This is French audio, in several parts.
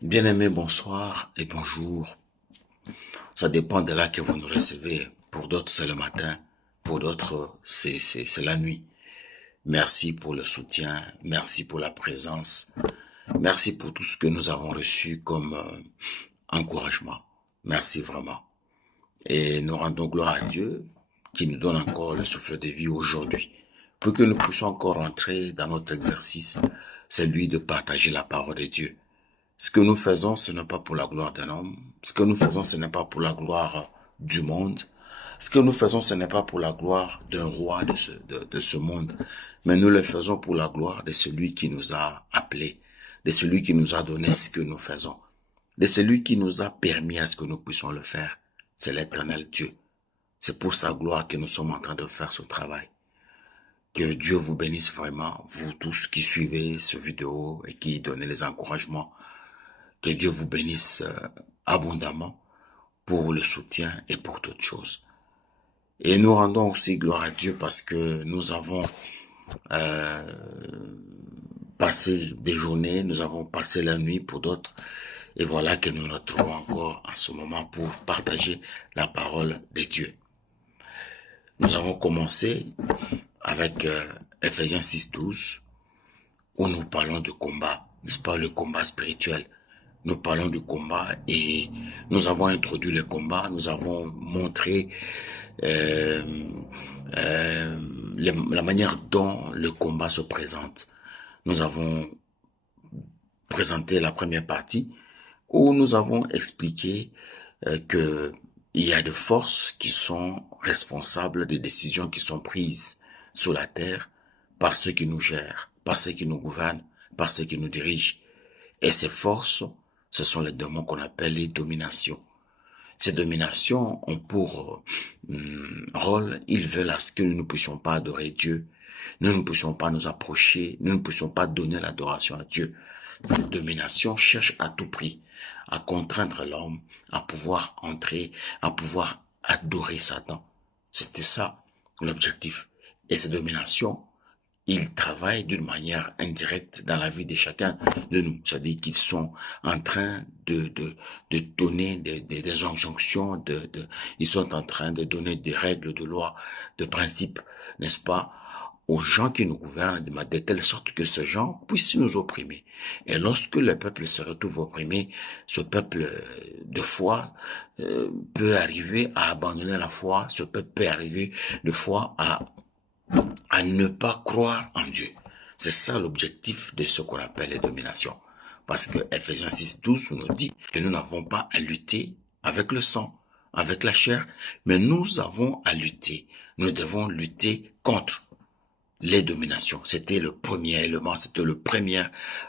Bien-aimés, bonsoir et bonjour. Ça dépend de là que vous nous recevez. Pour d'autres, c'est le matin. Pour d'autres, c'est la nuit. Merci pour le soutien. Merci pour la présence. Merci pour tout ce que nous avons reçu comme encouragement. Merci vraiment. Et nous rendons gloire à Dieu qui nous donne encore le souffle de vie aujourd'hui. Pour que nous puissions encore entrer dans notre exercice, celui de partager la parole de Dieu. Ce que nous faisons, ce n'est pas pour la gloire d'un homme. Ce que nous faisons, ce n'est pas pour la gloire du monde. Ce que nous faisons, ce n'est pas pour la gloire d'un roi de ce monde. Mais nous le faisons pour la gloire de celui qui nous a appelés, de celui qui nous a donné ce que nous faisons, de celui qui nous a permis à ce que nous puissions le faire. C'est l'Éternel Dieu. C'est pour sa gloire que nous sommes en train de faire ce travail. Que Dieu vous bénisse vraiment, vous tous qui suivez ce vidéo et qui donnez les encouragements. Que Dieu vous bénisse abondamment pour le soutien et pour toutes choses. Et nous rendons aussi gloire à Dieu parce que nous avons passé des journées, nous avons passé la nuit pour d'autres. Et voilà que nous nous retrouvons encore en ce moment pour partager la parole de Dieu. Nous avons commencé avec Ephésiens 6:12 où nous parlons de combat, n'est-ce pas, le combat spirituel. Nous parlons du combat et nous avons introduit le combat, nous avons montré la manière dont le combat se présente. Nous avons présenté la première partie où nous avons expliqué que il y a des forces qui sont responsables des décisions qui sont prises sur la terre par ceux qui nous gèrent, par ceux qui nous gouvernent, par ceux qui nous dirigent. Et ces forces, ce sont les démons qu'on appelle les dominations. Ces dominations ont pour rôle, ils veulent à ce que nous ne puissions pas adorer Dieu, nous ne puissions pas nous approcher, nous ne puissions pas donner l'adoration à Dieu. Cette domination cherche à tout prix à contraindre l'homme à pouvoir entrer, à pouvoir adorer Satan. C'était ça l'objectif. Et cette domination, ils travaillent d'une manière indirecte dans la vie de chacun de nous. C'est-à-dire qu'ils sont en train de donner des injonctions, ils sont en train de donner des règles, de lois, de principes, n'est-ce pas, aux gens qui nous gouvernent de telle sorte que ces gens puissent nous opprimer. Et lorsque le peuple se retrouve opprimé, ce peuple de foi peut arriver à abandonner la foi, ce peuple peut arriver de foi à ne pas croire en Dieu. C'est ça l'objectif de ce qu'on appelle les dominations. Parce que Ephésiens 6:12 nous dit que nous n'avons pas à lutter avec le sang, avec la chair, mais nous avons à lutter. Nous devons lutter contre les dominations. C'était le premier élément, c'était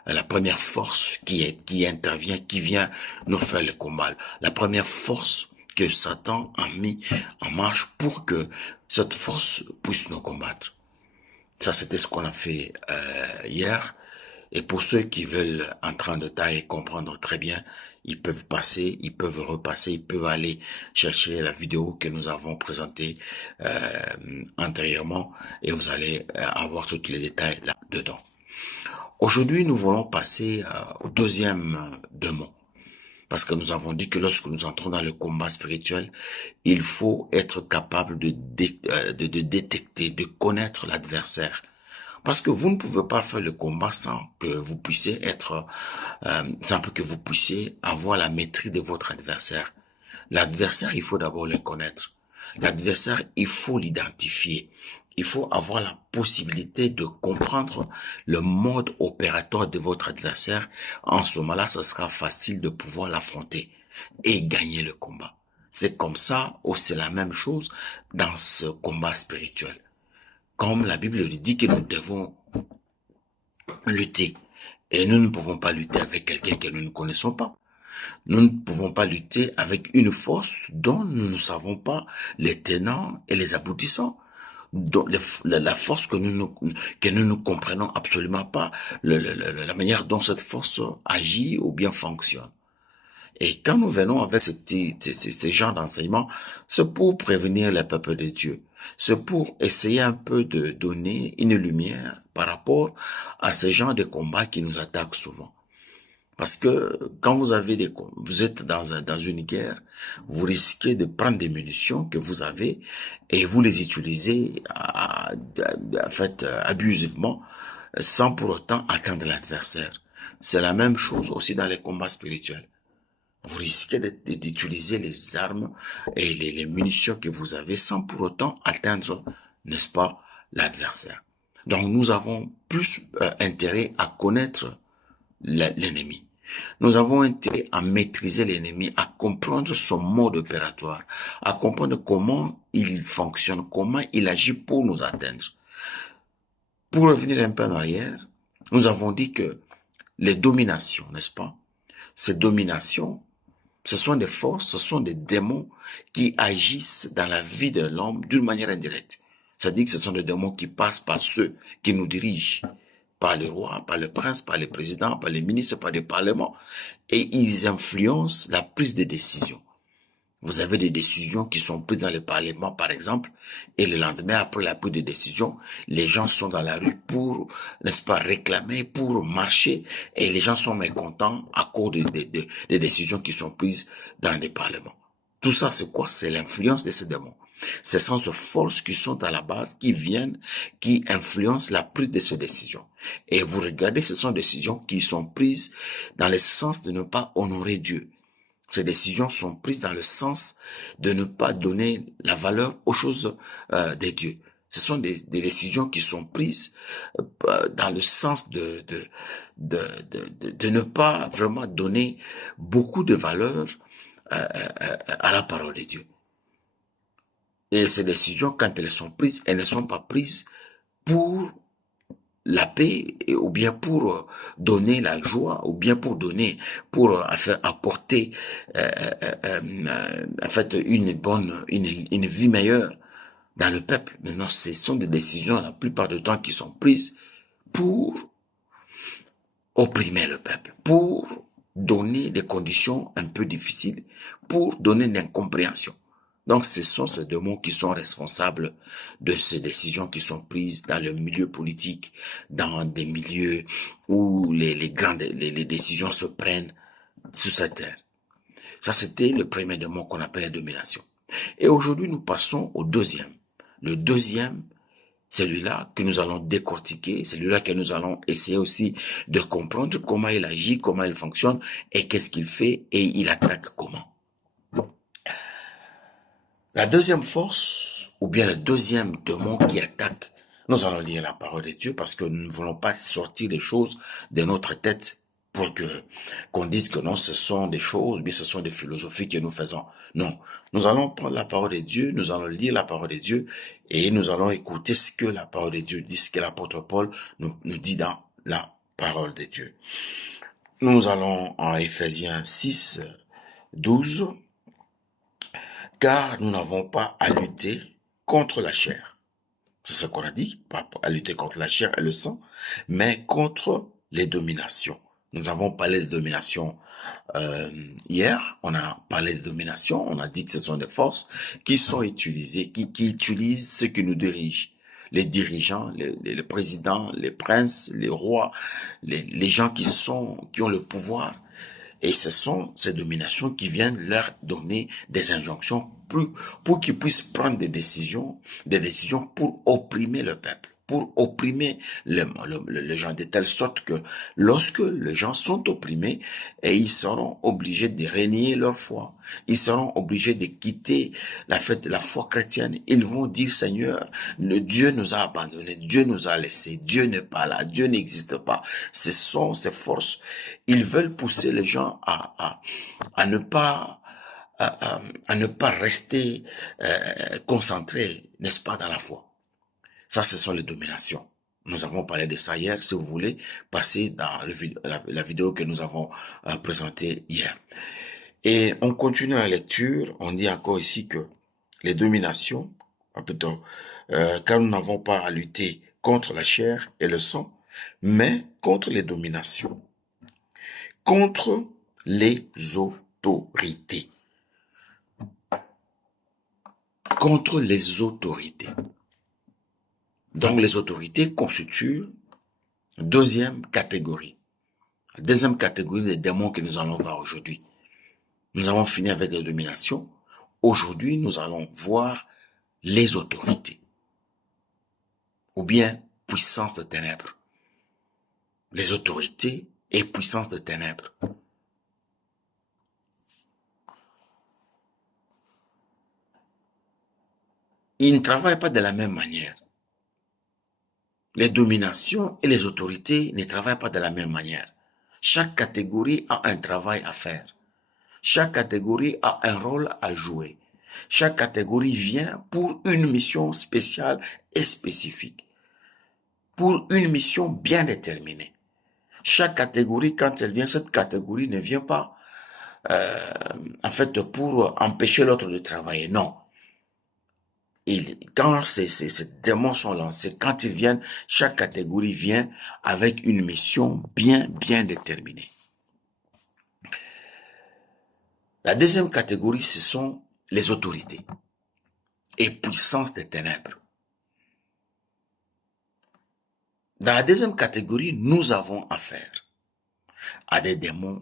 la première force qui intervient, qui vient nous faire le combat. La première force que Satan a mis en marche pour que cette force puisse nous combattre. Ça, c'était ce qu'on a fait hier. Et pour ceux qui veulent entrer en détail et comprendre très bien, ils peuvent passer, ils peuvent repasser, ils peuvent aller chercher la vidéo que nous avons présentée antérieurement et vous allez avoir tous les détails là-dedans. Aujourd'hui, nous voulons passer au deuxième démon. Parce que nous avons dit que lorsque nous entrons dans le combat spirituel, il faut être capable de détecter, de connaître l'adversaire. Parce que vous ne pouvez pas faire le combat sans que vous puissiez sans que vous puissiez avoir la maîtrise de votre adversaire. L'adversaire, il faut d'abord le connaître. L'adversaire, il faut l'identifier. Il faut avoir la possibilité de comprendre le mode opératoire de votre adversaire. En ce moment-là, ce sera facile de pouvoir l'affronter et gagner le combat. C'est comme ça, ou c'est la même chose dans ce combat spirituel. Comme la Bible le dit que nous devons lutter. Et nous ne pouvons pas lutter avec quelqu'un que nous ne connaissons pas. Nous ne pouvons pas lutter avec une force dont nous ne savons pas les tenants et les aboutissants. Donc, la force que nous ne comprenons absolument pas, la manière dont cette force agit ou bien fonctionne. Et quand nous venons avec ces genres d'enseignements, c'est pour prévenir les peuples de Dieu. C'est pour essayer un peu de donner une lumière par rapport à ces genres de combats qui nous attaquent souvent. Parce que quand vous avez vous êtes dans une guerre, vous risquez de prendre des munitions que vous avez et vous les utilisez en fait abusivement sans pour autant atteindre l'adversaire. C'est la même chose aussi dans les combats spirituels. Vous risquez d'utiliser les armes et les munitions que vous avez sans pour autant atteindre, n'est-ce pas, l'adversaire. Donc nous avons plus intérêt à connaître l'ennemi. Nous avons intérêt à maîtriser l'ennemi, à comprendre son mode opératoire, à comprendre comment il fonctionne, comment il agit pour nous atteindre. Pour revenir un peu en arrière, nous avons dit que les dominations, n'est-ce pas? Ces dominations, ce sont des forces, ce sont des démons qui agissent dans la vie de l'homme d'une manière indirecte. C'est-à-dire que ce sont des démons qui passent par ceux qui nous dirigent, par les rois, par le prince, par les présidents, par les ministres, par les parlements. Et ils influencent la prise de décision. Vous avez des décisions qui sont prises dans le parlement, par exemple, et le lendemain, après la prise de décision, les gens sont dans la rue pour, n'est-ce pas, réclamer, pour marcher, et les gens sont mécontents à cause des décisions qui sont prises dans les parlements. Tout ça, c'est quoi? C'est l'influence de ces démons. Ce sont ces forces qui sont à la base, qui viennent, qui influencent la prise de ces décisions. Et vous regardez, ce sont des décisions qui sont prises dans le sens de ne pas honorer Dieu. Ces décisions sont prises dans le sens de ne pas donner la valeur aux choses de Dieu. Ce sont des décisions qui sont prises dans le sens de ne pas vraiment donner beaucoup de valeur à la parole de Dieu. Et ces décisions, quand elles sont prises, elles ne sont pas prises pour la paix, ou bien pour donner la joie, ou bien pour donner, pour apporter en fait une vie meilleure dans le peuple. Maintenant, ce sont des décisions la plupart du temps qui sont prises pour opprimer le peuple, pour donner des conditions un peu difficiles, pour donner une incompréhension. Donc, ce sont ces démons qui sont responsables de ces décisions qui sont prises dans le milieu politique, dans des milieux où les décisions se prennent sur cette terre. Ça, c'était le premier démon qu'on appelle la domination. Et aujourd'hui, nous passons au deuxième. Le deuxième, celui-là que nous allons décortiquer, celui-là que nous allons essayer aussi de comprendre comment il agit, comment il fonctionne et qu'est-ce qu'il fait et il attaque comment. La deuxième force, ou bien le deuxième démon qui attaque, nous allons lire la parole de Dieu parce que nous ne voulons pas sortir les choses de notre tête pour qu'on dise que non, ce sont des choses, mais ce sont des philosophies que nous faisons. Non, nous allons prendre la parole de Dieu, nous allons lire la parole de Dieu et nous allons écouter ce que la parole de Dieu dit, ce que l'apôtre Paul nous dit dans la parole de Dieu. Nous allons en Éphésiens 6, 12. Car nous n'avons pas à lutter contre la chair. C'est ce qu'on a dit, pas à lutter contre la chair et le sang, mais contre les dominations. Nous avons parlé de domination hier, on a parlé de domination, on a dit que ce sont des forces qui sont utilisées, qui utilisent ceux qui nous dirigent. Les dirigeants, les présidents, les princes, les rois, les gens qui ont le pouvoir. Et ce sont ces dominations qui viennent leur donner des injonctions pour qu'ils puissent prendre des décisions pour opprimer le peuple, pour opprimer les gens, de telle sorte que lorsque les gens sont opprimés, et ils seront obligés de renier leur foi, ils seront obligés de quitter la foi chrétienne, ils vont dire Seigneur, Dieu nous a abandonnés, Dieu nous a laissés, Dieu n'est pas là, Dieu n'existe pas. Ce sont ces forces. Ils veulent pousser les gens à ne pas rester concentrés, n'est-ce pas, dans la foi. Ça, ce sont les dominations. Nous avons parlé de ça hier. Si vous voulez, passez dans la vidéo que nous avons présentée hier. Et on continue la lecture. On dit encore ici que les dominations, plutôt, car nous n'avons pas à lutter contre la chair et le sang, mais contre les dominations, contre les autorités. Contre les autorités. Donc les autorités constituent deuxième catégorie. La deuxième catégorie des démons que nous allons voir aujourd'hui. Nous avons fini avec la domination. Aujourd'hui, nous allons voir les autorités. Ou bien puissance de ténèbres. Les autorités et puissance de ténèbres. Ils ne travaillent pas de la même manière. Les dominations et les autorités ne travaillent pas de la même manière. Chaque catégorie a un travail à faire. Chaque catégorie a un rôle à jouer. Chaque catégorie vient pour une mission spéciale et spécifique. Pour une mission bien déterminée. Chaque catégorie, quand elle vient, cette catégorie ne vient pas en fait pour empêcher l'autre de travailler. Non. Quand ces démons sont lancés, quand ils viennent, chaque catégorie vient avec une mission bien déterminée. La deuxième catégorie, ce sont les autorités et puissance des ténèbres. Dans la deuxième catégorie, nous avons affaire à des démons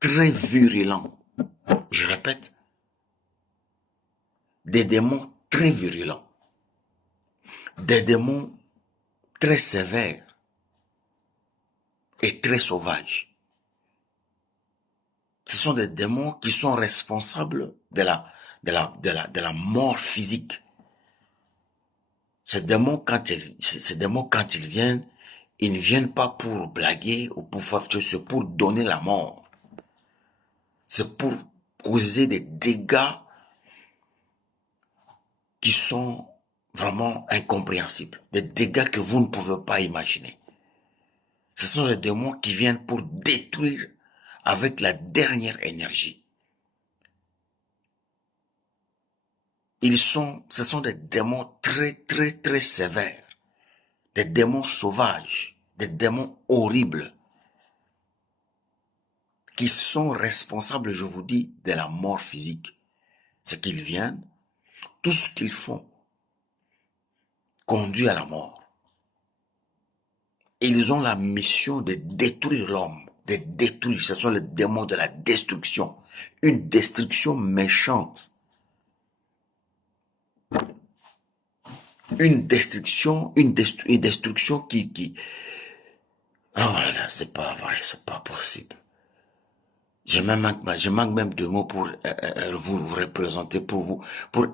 très virulents. Je répète, des démons très virulents, des démons très sévères et très sauvages. Ce sont des démons qui sont responsables de la mort physique. Ces démons, quand ils viennent, ils ne viennent pas pour blaguer ou pour faire quelque chose, c'est pour donner la mort. C'est pour causer des dégâts qui sont vraiment incompréhensibles. Des dégâts que vous ne pouvez pas imaginer. Ce sont des démons qui viennent pour détruire avec la dernière énergie. Ce sont des démons très sévères. Des démons sauvages. Des démons horribles. Qui sont responsables, je vous dis, de la mort physique. C'est qu'ils viennent, tout ce qu'ils font conduit à la mort. Et ils ont la mission de détruire l'homme, de détruire. Ce sont les démons de la destruction. Une destruction méchante. Une destruction qui... Ah voilà, c'est pas vrai, c'est pas possible. Je manque même de mots pour vous représenter, pour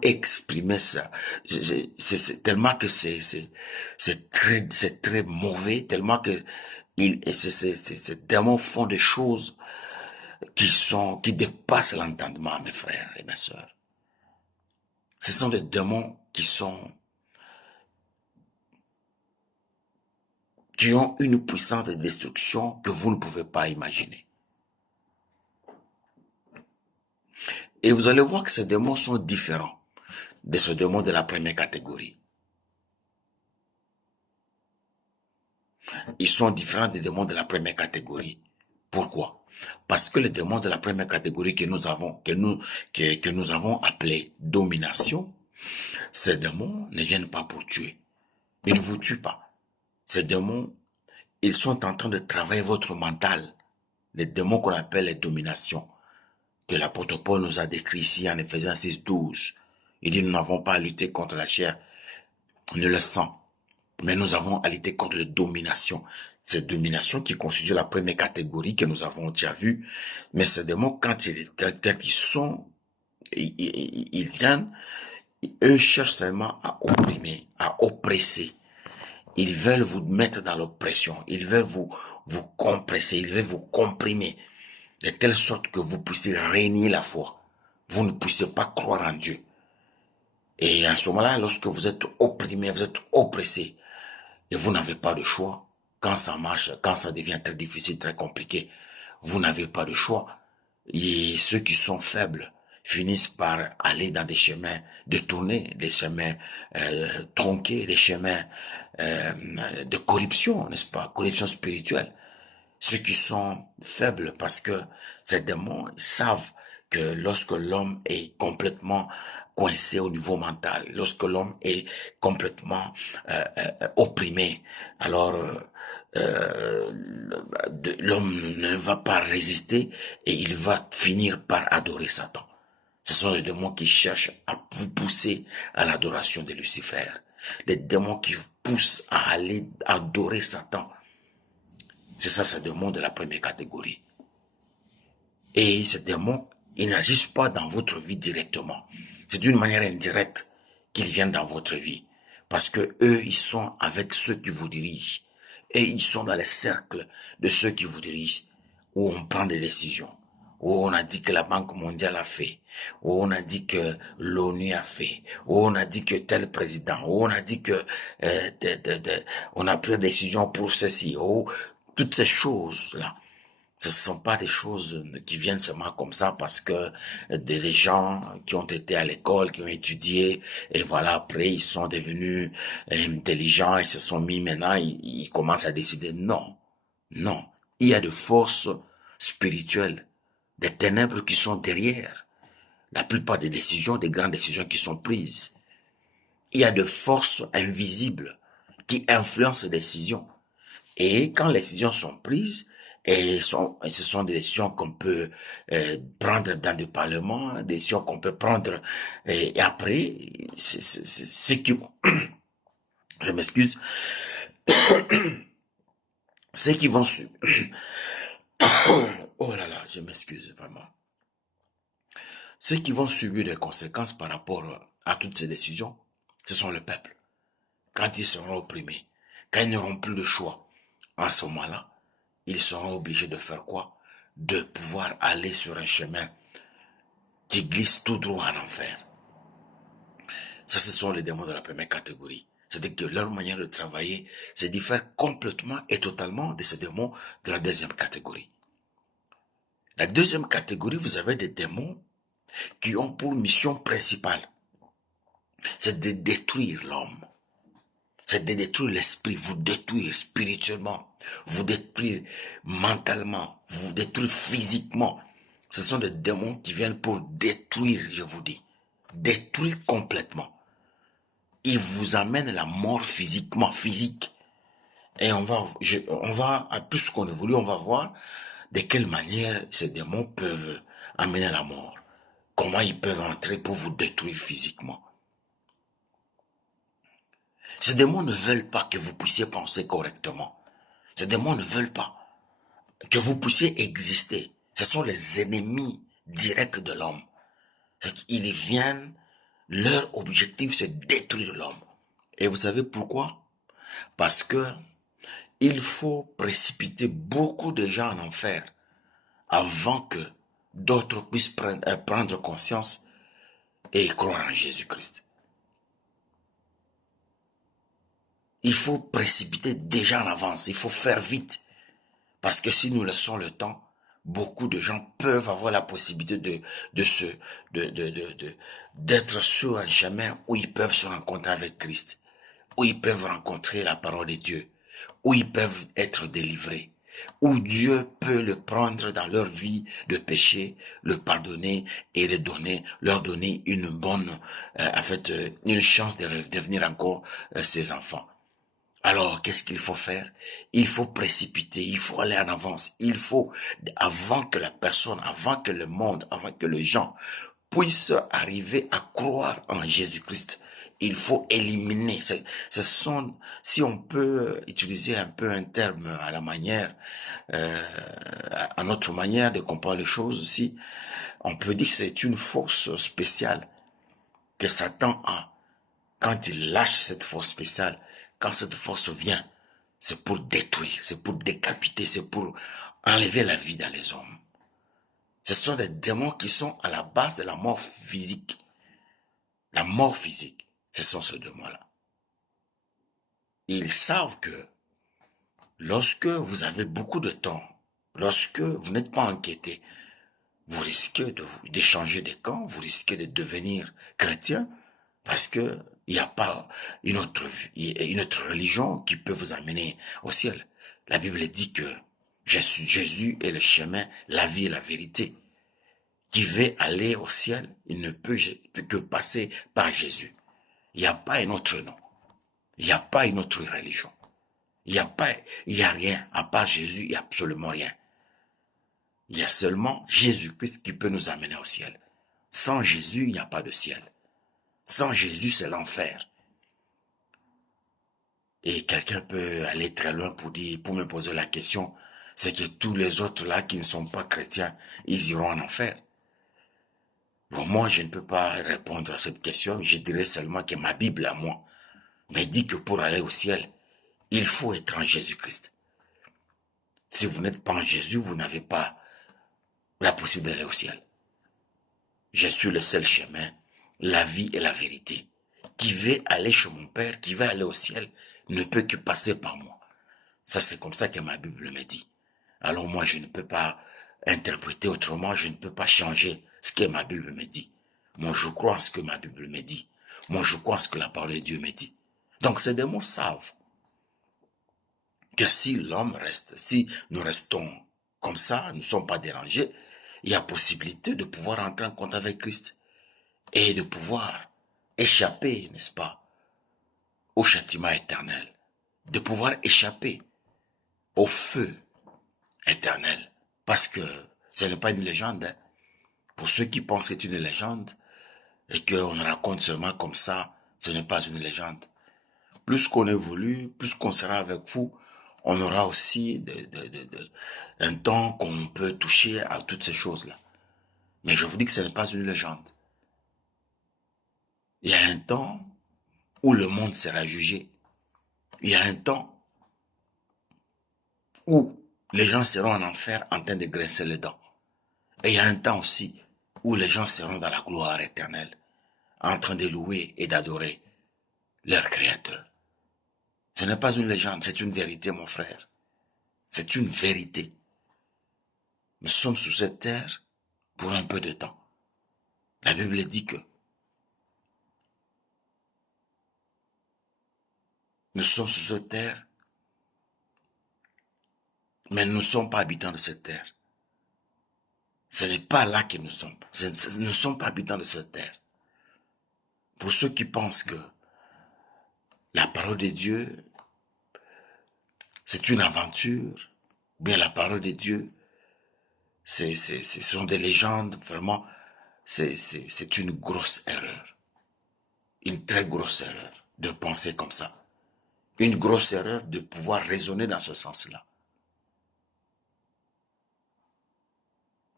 exprimer ça. C'est tellement que c'est très mauvais, tellement que ces démons font des choses qui dépassent l'entendement, mes frères et mes sœurs. Ce sont des démons qui ont une puissance de destruction que vous ne pouvez pas imaginer. Et vous allez voir que ces démons sont différents de ces démons de la première catégorie. Ils sont différents des démons de la première catégorie. Pourquoi? Parce que les démons de la première catégorie que nous avons appelés domination, ces démons ne viennent pas pour tuer. Ils ne vous tuent pas. Ces démons, ils sont en train de travailler votre mental. Les démons qu'on appelle les dominations, que l'apôtre Paul nous a décrit ici en Éphésiens 6, 12. Il dit, nous n'avons pas à lutter contre la chair, ni le sang, mais nous avons à lutter contre les dominations. Ces dominations qui constituent la première catégorie que nous avons déjà vue. Mais ces démons, quand ils viennent, eux cherchent seulement à opprimer, à oppresser. Ils veulent vous mettre dans l'oppression. Ils veulent vous compresser. Ils veulent vous comprimer. De telle sorte que vous puissiez régner la foi. Vous ne puissiez pas croire en Dieu. Et à ce moment-là, lorsque vous êtes opprimé, vous êtes oppressé, et vous n'avez pas de choix, quand ça marche, quand ça devient très difficile, très compliqué, vous n'avez pas de choix. Et ceux qui sont faibles finissent par aller dans des chemins détournés, des chemins tronqués, des chemins de corruption, n'est-ce pas, corruption spirituelle. Ceux qui sont faibles parce que ces démons savent que lorsque l'homme est complètement coincé au niveau mental, lorsque l'homme est complètement opprimé, alors l'homme ne va pas résister et il va finir par adorer Satan. Ce sont les démons qui cherchent à vous pousser à l'adoration de Lucifer. Les démons qui vous poussent à aller adorer Satan. C'est ça, ces démons de la première catégorie. Et ces démons, ils n'agissent pas dans votre vie directement. C'est d'une manière indirecte qu'ils viennent dans votre vie. Parce que eux, ils sont avec ceux qui vous dirigent. Et ils sont dans les cercles de ceux qui vous dirigent, où on prend des décisions, où on a dit que la Banque mondiale a fait, où on a dit que l'ONU a fait, où on a dit que tel président, où on a dit que on a pris des décisions pour ceci, où toutes ces choses-là. Ce ne sont pas des choses qui viennent seulement comme ça parce que des gens qui ont été à l'école, qui ont étudié, et voilà, après ils sont devenus intelligents, ils se sont mis maintenant, ils commencent à décider. Non, non. Il y a des forces spirituelles, des ténèbres qui sont derrière la plupart des décisions, des grandes décisions qui sont prises. Il y a des forces invisibles qui influencent les décisions. Et quand les décisions sont prises, et ce sont des décisions qu'on peut prendre dans des parlements, des décisions qu'on peut prendre, et après, c'est ceux qui, je m'excuse, ceux qui vont subir, oh là là, je m'excuse vraiment, ceux qui vont subir les conséquences par rapport à toutes ces décisions, ce sont le peuple. Quand ils seront opprimés, quand ils n'auront plus de choix, en ce moment-là, ils seront obligés de faire quoi? De pouvoir aller sur un chemin qui glisse tout droit en enfer. Ça, ce sont les démons de la première catégorie. C'est-à-dire que leur manière de travailler se diffère complètement et totalement de ces démons de la deuxième catégorie. La deuxième catégorie, vous avez des démons qui ont pour mission principale, c'est de détruire l'homme. C'est de détruire l'esprit, vous détruire spirituellement, vous détruire mentalement, vous détruire physiquement. Ce sont des démons qui viennent pour détruire, je vous dis. Détruire complètement. Ils vous amènent la mort physiquement, physique. Et on va, à plus qu'on évolue, on va voir de quelle manière ces démons peuvent amener la mort. Comment ils peuvent entrer pour vous détruire physiquement. Ces démons ne veulent pas que vous puissiez penser correctement. Ces démons ne veulent pas que vous puissiez exister. Ce sont les ennemis directs de l'homme. Ils viennent, leur objectif c'est détruire l'homme. Et vous savez pourquoi? Parce que il faut précipiter beaucoup de gens en enfer avant que d'autres puissent prendre conscience et croire en Jésus-Christ. Il faut précipiter déjà en avance, il faut faire vite. Parce que si nous laissons le temps, beaucoup de gens peuvent avoir la possibilité d'être sur un chemin où ils peuvent se rencontrer avec Christ, où ils peuvent rencontrer la parole de Dieu, où ils peuvent être délivrés, où Dieu peut le prendre dans leur vie de péché, le pardonner et leur donner une bonne, une chance de devenir encore ses enfants. Alors, qu'est-ce qu'il faut faire? Il faut précipiter, il faut aller en avance. Il faut, avant que la personne, avant que le monde, avant que les gens puissent arriver à croire en Jésus-Christ, il faut éliminer. Si on peut utiliser un peu un terme à la manière, à notre manière de comprendre les choses aussi, on peut dire que c'est une force spéciale que Satan a. Quand il lâche cette force spéciale, quand cette force vient, c'est pour détruire, c'est pour décapiter, c'est pour enlever la vie dans les hommes. Ce sont des démons qui sont à la base de la mort physique. La mort physique, ce sont ces démons-là. Ils savent que lorsque vous avez beaucoup de temps, lorsque vous n'êtes pas inquiété, vous risquez d'échanger des camps, vous risquez de devenir chrétien, parce que il n'y a pas une autre religion qui peut vous amener au ciel. La Bible dit que Jésus est le chemin, la vie et la vérité. Qui veut aller au ciel, il ne peut que passer par Jésus. Il n'y a pas un autre nom. Il n'y a pas une autre religion. Il y a rien. À part Jésus, il n'y a absolument rien. Il y a seulement Jésus-Christ qui peut nous amener au ciel. Sans Jésus, il n'y a pas de ciel. Sans Jésus, c'est l'enfer. Et quelqu'un peut aller très loin pour me poser la question, c'est que tous les autres là qui ne sont pas chrétiens, ils iront en enfer. Bon, moi, je ne peux pas répondre à cette question. Je dirais seulement que ma Bible à moi me dit que pour aller au ciel, il faut être en Jésus-Christ. Si vous n'êtes pas en Jésus, vous n'avez pas la possibilité d'aller au ciel. Je suis le seul chemin, la vie et la vérité. Qui veut aller chez mon Père, qui veut aller au ciel, ne peut que passer par moi. Ça, c'est comme ça que ma Bible me dit. Alors moi, je ne peux pas interpréter autrement, je ne peux pas changer ce que ma Bible me dit. Moi, je crois en ce que ma Bible me dit. Moi, je crois en ce que la parole de Dieu me dit. Donc, ces démons savent que si l'homme reste, si nous restons comme ça, nous ne sommes pas dérangés, il y a possibilité de pouvoir entrer en contact avec Christ et de pouvoir échapper, n'est-ce pas, au châtiment éternel, de pouvoir échapper au feu éternel, parce que ce n'est pas une légende. Hein. Pour ceux qui pensent que c'est une légende et qu'on raconte seulement comme ça, ce n'est pas une légende. Plus qu'on évolue, plus qu'on sera avec vous, on aura aussi un temps qu'on peut toucher à toutes ces choses-là. Mais je vous dis que ce n'est pas une légende. Il y a un temps où le monde sera jugé. Il y a un temps où les gens seront en enfer en train de grincer les dents. Et il y a un temps aussi où les gens seront dans la gloire éternelle, en train de louer et d'adorer leur Créateur. Ce n'est pas une légende, c'est une vérité, mon frère. C'est une vérité. Nous sommes sur cette terre pour un peu de temps. La Bible dit que nous sommes sur cette terre, mais nous ne sommes pas habitants de cette terre. Ce n'est pas là que nous sommes. Nous ne sommes pas habitants de cette terre. Pour ceux qui pensent que la parole de Dieu, c'est une aventure, bien la parole de Dieu, ce sont des légendes, vraiment, c'est une grosse erreur. Une très grosse erreur de penser comme ça. Une grosse erreur de pouvoir raisonner dans ce sens-là.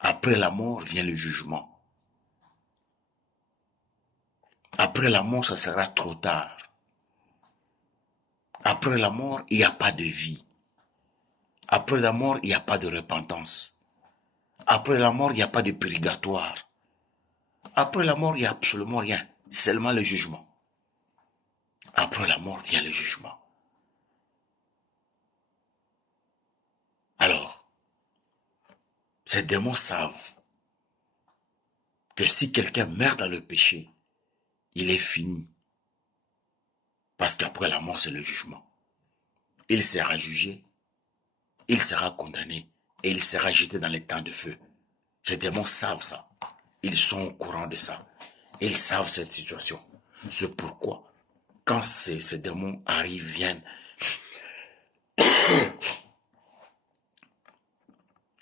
Après la mort vient le jugement. Après la mort, ça sera trop tard. Après la mort, il n'y a pas de vie. Après la mort, il n'y a pas de repentance. Après la mort, il n'y a pas de purgatoire. Après la mort, il n'y a absolument rien. Seulement le jugement. Après la mort vient le jugement. Alors, ces démons savent que si quelqu'un meurt dans le péché, il est fini. Parce qu'après la mort, c'est le jugement. Il sera jugé, il sera condamné et il sera jeté dans les temps de feu. Ces démons savent ça. Ils sont au courant de ça. Ils savent cette situation. C'est pourquoi, quand ces démons arrivent, viennent,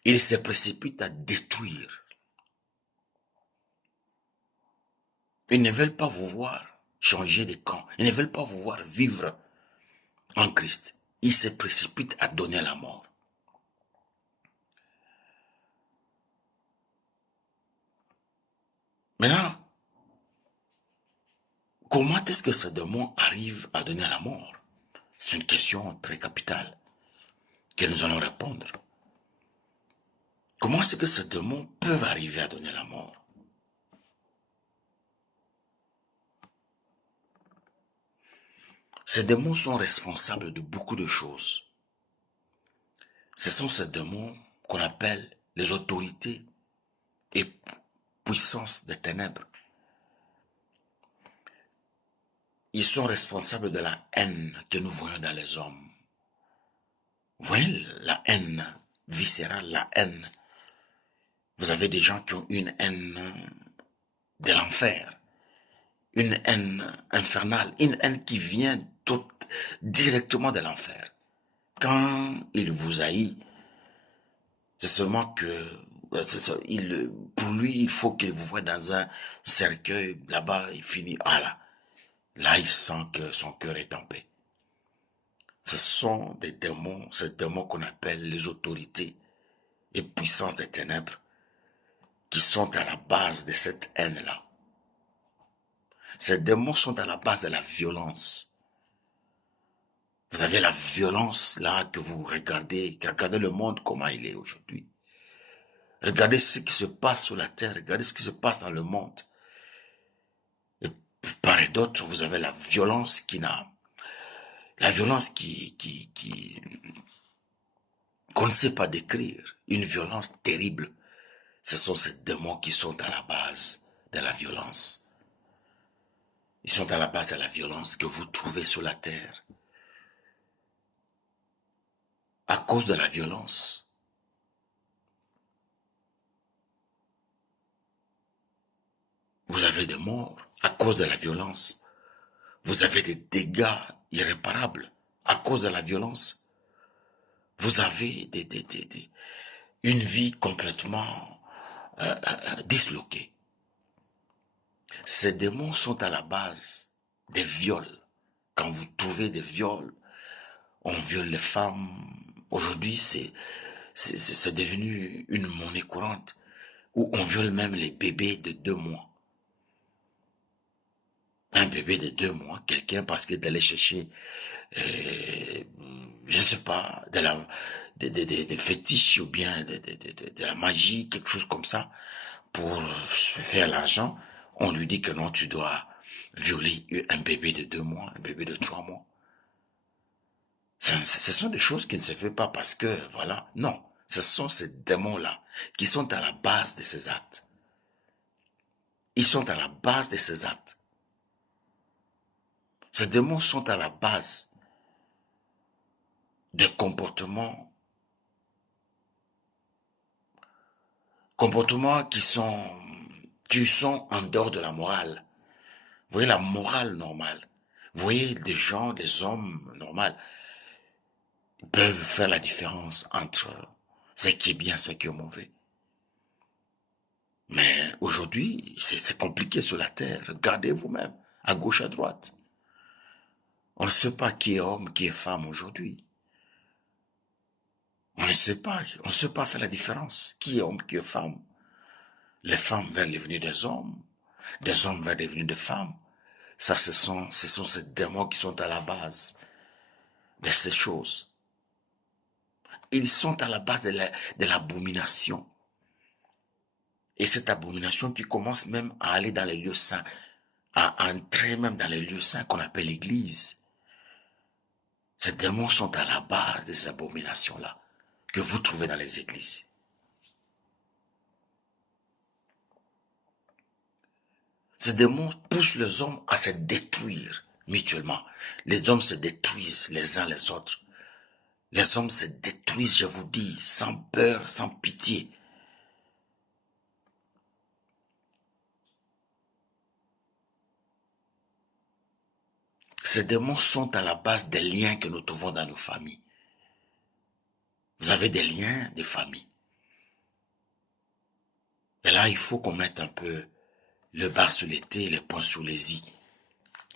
ils se précipitent à détruire. Ils ne veulent pas vous voir changer de camp. Ils ne veulent pas vous voir vivre en Christ. Ils se précipitent à donner la mort. Maintenant, comment est-ce que ce démon arrive à donner la mort? C'est une question très capitale que nous allons répondre. Comment est-ce que ces démons peuvent arriver à donner la mort? Ces démons sont responsables de beaucoup de choses. Ce sont ces démons qu'on appelle les autorités et puissances des ténèbres. Ils sont responsables de la haine que nous voyons dans les hommes. Vous voyez la haine viscérale, la haine. Vous avez des gens qui ont une haine de l'enfer, une haine infernale, une haine qui vient directement de l'enfer. Quand il vous haït, c'est seulement que pour lui, il faut qu'il vous voie dans un cercueil, là-bas, il finit, ah là, là, il sent que son cœur est en paix. Ce sont des démons, ces démons qu'on appelle les autorités et puissances des ténèbres, qui sont à la base de cette haine-là. Ces démons sont à la base de la violence. Vous avez la violence là que vous regardez le monde comment il est aujourd'hui. Regardez ce qui se passe sur la terre, regardez ce qui se passe dans le monde. Et par et d'autre, vous avez la violence qu'on ne sait pas décrire, une violence terrible. Ce sont ces démons qui sont à la base de la violence. Ils sont à la base de la violence que vous trouvez sur la terre. À cause de la violence, vous avez des morts. À cause de la violence, vous avez des dégâts irréparables. À cause de la violence, vous avez une vie complètement disloquée. Ces démons sont à la base des viols. Quand vous trouvez des viols, on viole les femmes. Aujourd'hui, c'est devenu une monnaie courante où on viole même les bébés de 2 mois. Un bébé de 2 mois, quelqu'un parce que d'aller chercher, je ne sais pas, des fétiches ou bien de la magie, quelque chose comme ça, pour faire l'argent, on lui dit que non, tu dois violer un bébé de 2 mois, un bébé de 3 mois. Ce sont des choses qui ne se font pas parce que, voilà, non. Ce sont ces démons-là qui sont à la base de ces actes. Ils sont à la base de ces actes. Ces démons sont à la base de comportements qui sont en dehors de la morale. Vous voyez la morale normale. Vous voyez des hommes normaux peuvent faire la différence entre ce qui est bien et ce qui est mauvais. Mais aujourd'hui, c'est compliqué sur la terre. Regardez vous-même, à gauche, à droite. On ne sait pas qui est homme, qui est femme aujourd'hui. On ne sait pas faire la différence. Qui est homme, qui est femme. Les femmes veulent devenir des hommes veulent devenir des femmes. Ça, ce sont ces démons qui sont à la base de ces choses. Ils sont à la base de l'abomination. Et cette abomination qui commence même à aller dans les lieux saints, à entrer même dans les lieux saints qu'on appelle l'église. Ces démons sont à la base de ces abominations-là que vous trouvez dans les églises. Ces démons poussent les hommes à se détruire mutuellement. Les hommes se détruisent les uns les autres. Les hommes se détruisent, je vous dis, sans peur, sans pitié. Ces démons sont à la base des liens que nous trouvons dans nos familles. Vous avez des liens de famille. Et là, il faut qu'on mette un peu le bas sur les T et les points sur les I.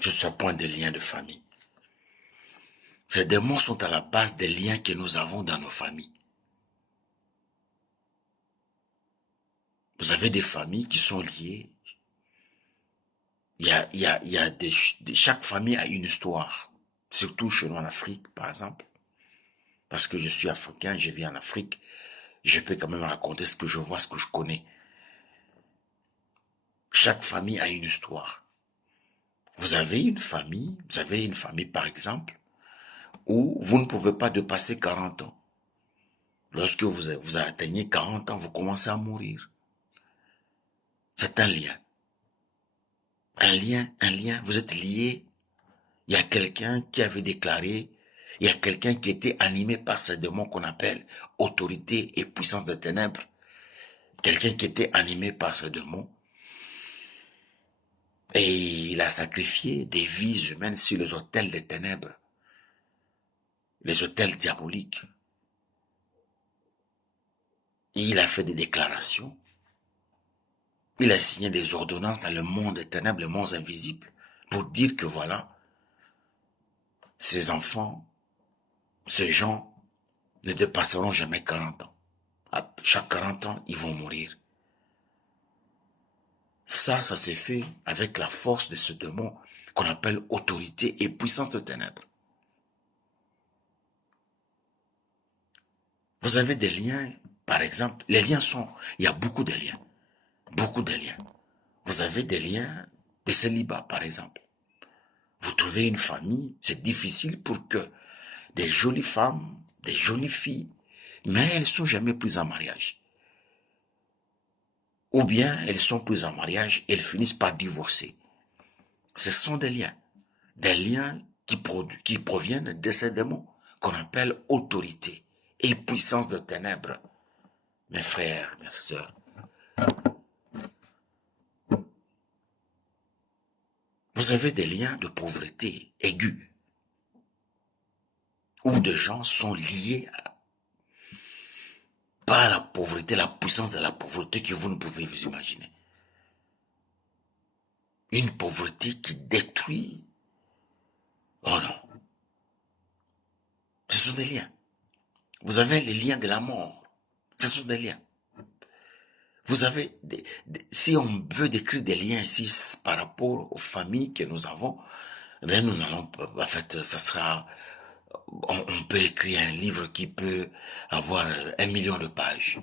Sur ce point des liens de famille. Ces démons sont à la base des liens que nous avons dans nos familles. Vous avez des familles qui sont liées. Chaque famille a une histoire. Surtout chez nous en Afrique, par exemple. Parce que je suis africain, je vis en Afrique. Je peux quand même raconter ce que je vois, ce que je connais. Chaque famille a une histoire. Vous avez une famille par exemple, où vous ne pouvez pas dépasser 40 ans. Lorsque vous atteignez 40 ans, vous commencez à mourir. C'est un lien. Un lien, vous êtes liés. Il y a quelqu'un qui avait déclaré, il y a quelqu'un qui était animé par ces démons qu'on appelle autorité et puissance des ténèbres. Quelqu'un qui était animé par ces démons. Et il a sacrifié des vies humaines sur les autels des ténèbres. les hôtels diaboliques. Il a fait des déclarations. Il a signé des ordonnances dans le monde des ténèbres, le monde invisible, pour dire que voilà, ces enfants, ces gens ne dépasseront jamais 40 ans. À chaque 40 ans, ils vont mourir. Ça s'est fait avec la force de ce démon qu'on appelle autorité et puissance de ténèbres. Vous avez des liens, par exemple, les liens sont, il y a beaucoup de liens, beaucoup de liens. Vous avez des liens de célibat, par exemple. Vous trouvez une famille, c'est difficile pour que des jolies femmes, des jolies filles, mais elles ne sont jamais prises en mariage. Ou bien elles sont prises en mariage et elles finissent par divorcer. Ce sont des liens qui proviennent de ces démons qu'on appelle autorité et puissance de ténèbres. Mes frères, mes sœurs, vous avez des liens de pauvreté aigus, où des gens sont liés par la pauvreté, la puissance de la pauvreté que vous ne pouvez vous imaginer. Une pauvreté qui détruit. Oh non. Ce sont des liens. Vous avez les liens de la mort. Ce sont des liens. Vous avez, si on veut décrire des liens ici par rapport aux familles que nous avons, ben nous allons, en fait, ça sera, on peut écrire un livre qui peut avoir 1 million de pages.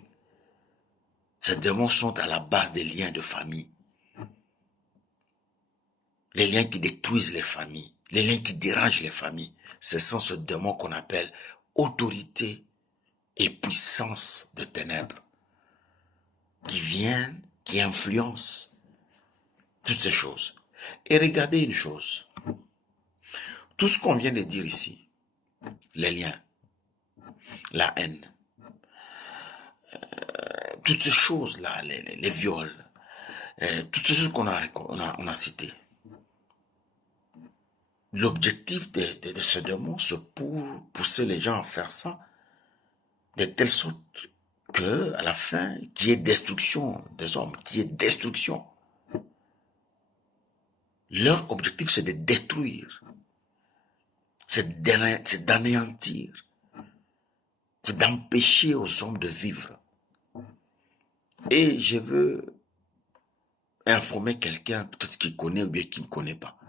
Ces démons sont à la base des liens de famille. Les liens qui détruisent les familles, les liens qui dérangent les familles. Ce sont ce démon qu'on appelle autorité et puissance de ténèbres qui viennent, qui influencent toutes ces choses. Et regardez une chose. Tout ce qu'on vient de dire ici, les liens, la haine, toutes ces choses-là, les viols, toutes ces choses qu'on a citées. L'objectif de ce démon, c'est pour pousser les gens à faire ça, de telle sorte que, à la fin, qu'il y ait destruction des hommes, qu'il y ait destruction. Leur objectif, c'est de détruire, c'est d'anéantir, c'est d'empêcher aux hommes de vivre. Et je veux informer quelqu'un, peut-être qui connaît ou bien qui ne connaît pas,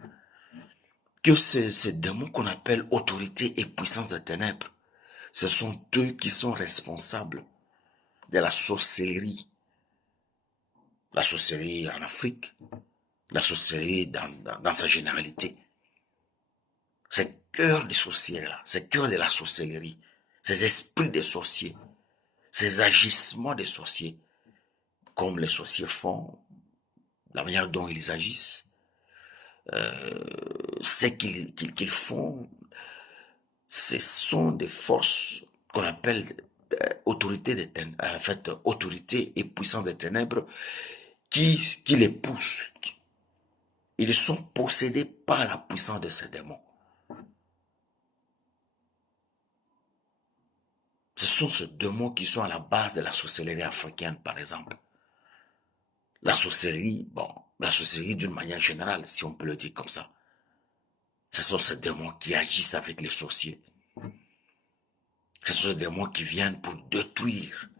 que ces démons qu'on appelle autorité et puissance des ténèbres, ce sont eux qui sont responsables de la sorcellerie. La sorcellerie en Afrique, la sorcellerie dans sa généralité. Ces cœurs des sorciers-là, ces cœurs de la sorcellerie, ces esprits des sorciers, ces agissements des sorciers, comme les sorciers font, la manière dont ils agissent, ce qu'ils font, ce sont des forces qu'on appelle autorité et puissance des ténèbres qui les poussent. Ils sont possédés par la puissance de ces démons. Ce sont ces démons qui sont à la base de la sorcellerie africaine, par exemple. La sorcellerie d'une manière générale, si on peut le dire comme ça. Ce sont ces démons qui agissent avec les sorciers. Ce sont ces démons qui viennent pour détruire.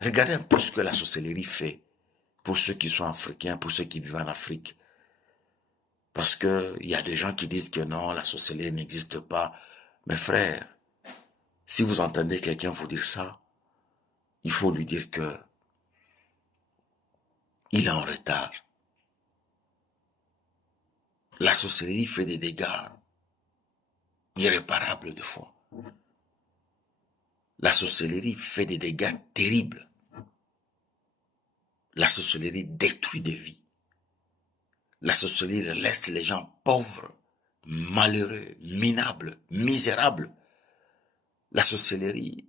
Regardez un peu ce que la sorcellerie fait pour ceux qui sont africains, pour ceux qui vivent en Afrique. Parce que il y a des gens qui disent que non, la sorcellerie n'existe pas. Mes frères, si vous entendez quelqu'un vous dire ça, il faut lui dire que il est en retard. La sorcellerie fait des dégâts irréparables de fois. La sorcellerie fait des dégâts terribles. La sorcellerie détruit des vies. La sorcellerie laisse les gens pauvres, malheureux, minables, misérables. La sorcellerie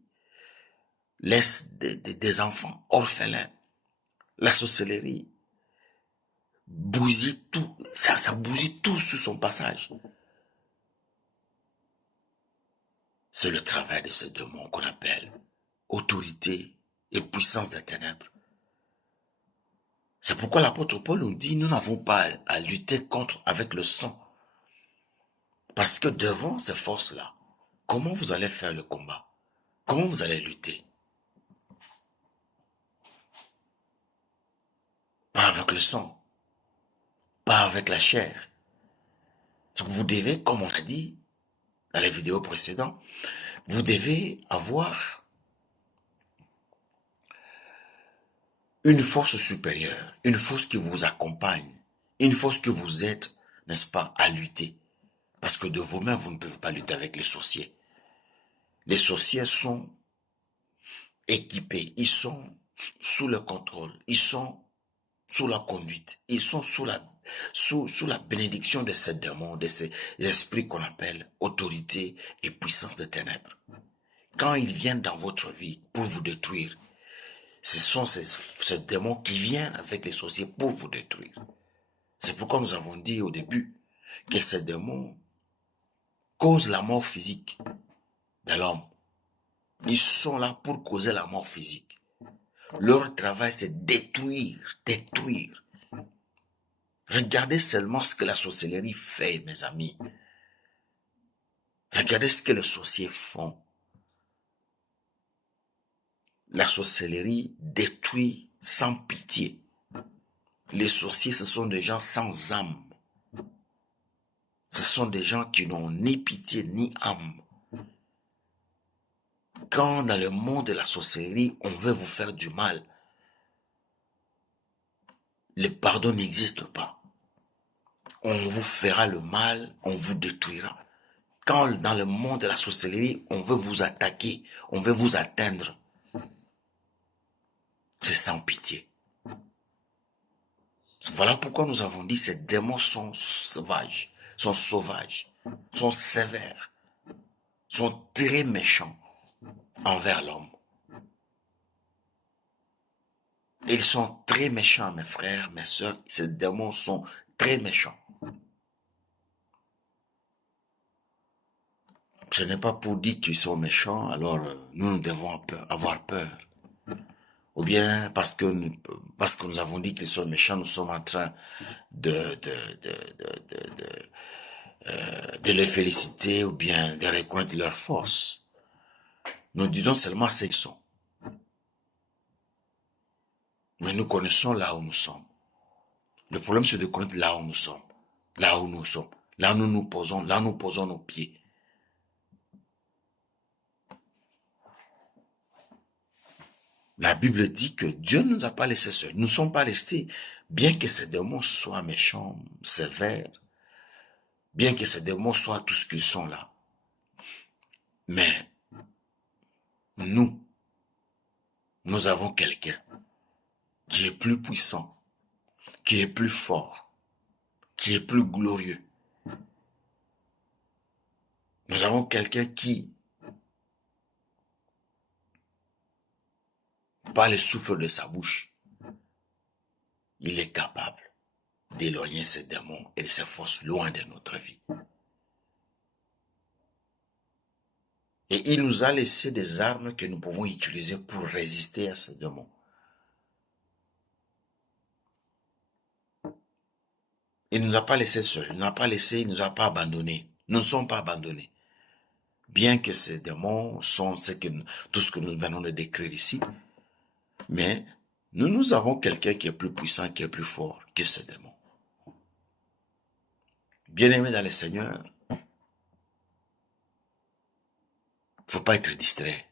laisse des enfants orphelins. La sorcellerie bousille tout, ça bousille tout sur son passage. C'est le travail de ces démons qu'on appelle autorité et puissance des ténèbres. C'est pourquoi l'apôtre Paul nous dit, nous n'avons pas à lutter contre avec le sang. Parce que devant ces forces-là, comment vous allez faire le combat? Comment vous allez lutter? Pas avec le sang, pas avec la chair. Vous devez, comme on l'a dit dans les vidéos précédentes, vous devez avoir une force supérieure, une force qui vous accompagne, une force que vous êtes, n'est-ce pas, à lutter. Parce que de vous-même, vous ne pouvez pas lutter avec les sorciers. Les sorciers sont équipés, ils sont sous le contrôle, ils sont sous la conduite, ils sont sous la bénédiction de ces démons, de ces esprits qu'on appelle autorité et puissance des ténèbres. Quand ils viennent dans votre vie pour vous détruire, ce sont ces démons qui viennent avec les sorciers pour vous détruire. C'est pourquoi nous avons dit au début que ces démons causent la mort physique de l'homme. Ils sont là pour causer la mort physique. Leur travail, c'est détruire, détruire. Regardez seulement ce que la sorcellerie fait, mes amis. Regardez ce que les sorciers font. La sorcellerie détruit sans pitié. Les sorciers, ce sont des gens sans âme. Ce sont des gens qui n'ont ni pitié ni âme. Quand dans le monde de la sorcellerie, on veut vous faire du mal, le pardon n'existe pas. On vous fera le mal, on vous détruira. Quand dans le monde de la sorcellerie, on veut vous attaquer, on veut vous atteindre, c'est sans pitié. Voilà pourquoi nous avons dit que ces démons sont sauvages, sont sévères, sont très méchants envers l'homme. Ils sont très méchants, mes frères, mes sœurs. Ces démons sont très méchants. Ce n'est pas pour dire qu'ils sont méchants, alors nous devons avoir peur. Ou bien parce que nous avons dit qu'ils sont méchants, nous sommes en train de les féliciter ou bien de reconnaître leur force. Nous disons seulement ce qu'ils sont. Mais nous connaissons là où nous sommes. Le problème, c'est de connaître là où nous sommes. Là où nous sommes. Là où nous posons nos pieds. La Bible dit que Dieu ne nous a pas laissés seuls. Nous ne sommes pas restés. Bien que ces démons soient méchants, sévères, bien que ces démons soient tout ce qu'ils sont là. Mais nous avons quelqu'un qui est plus puissant, qui est plus fort, qui est plus glorieux. Nous avons quelqu'un qui, par le souffle de sa bouche, il est capable d'éloigner ces démons et de ces forces loin de notre vie. Et il nous a laissé des armes que nous pouvons utiliser pour résister à ces démons. Il ne nous a pas laissés seuls, il ne nous a pas abandonnés. Nous ne sommes pas abandonnés. Bien que ces démons sont tout ce que nous venons de décrire ici, mais nous avons quelqu'un qui est plus puissant, qui est plus fort que ces démons. Bien-aimés dans le Seigneur, il ne faut pas être distrait.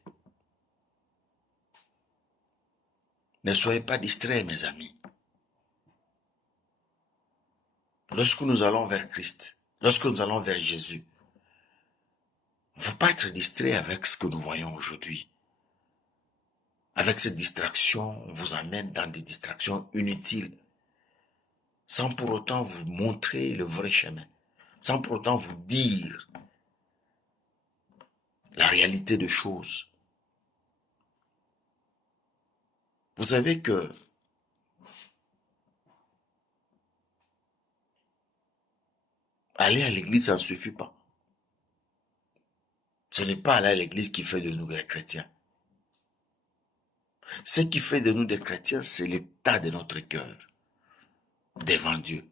Ne soyez pas distraits, mes amis. Lorsque nous allons vers Christ, lorsque nous allons vers Jésus, il ne faut pas être distrait avec ce que nous voyons aujourd'hui. Avec cette distraction, on vous amène dans des distractions inutiles, sans pour autant vous montrer le vrai chemin, sans pour autant vous dire la réalité des choses. Vous savez que aller à l'église, ça ne suffit pas. Ce n'est pas aller à l'église qui fait de nous des chrétiens. Ce qui fait de nous des chrétiens, c'est l'état de notre cœur devant Dieu.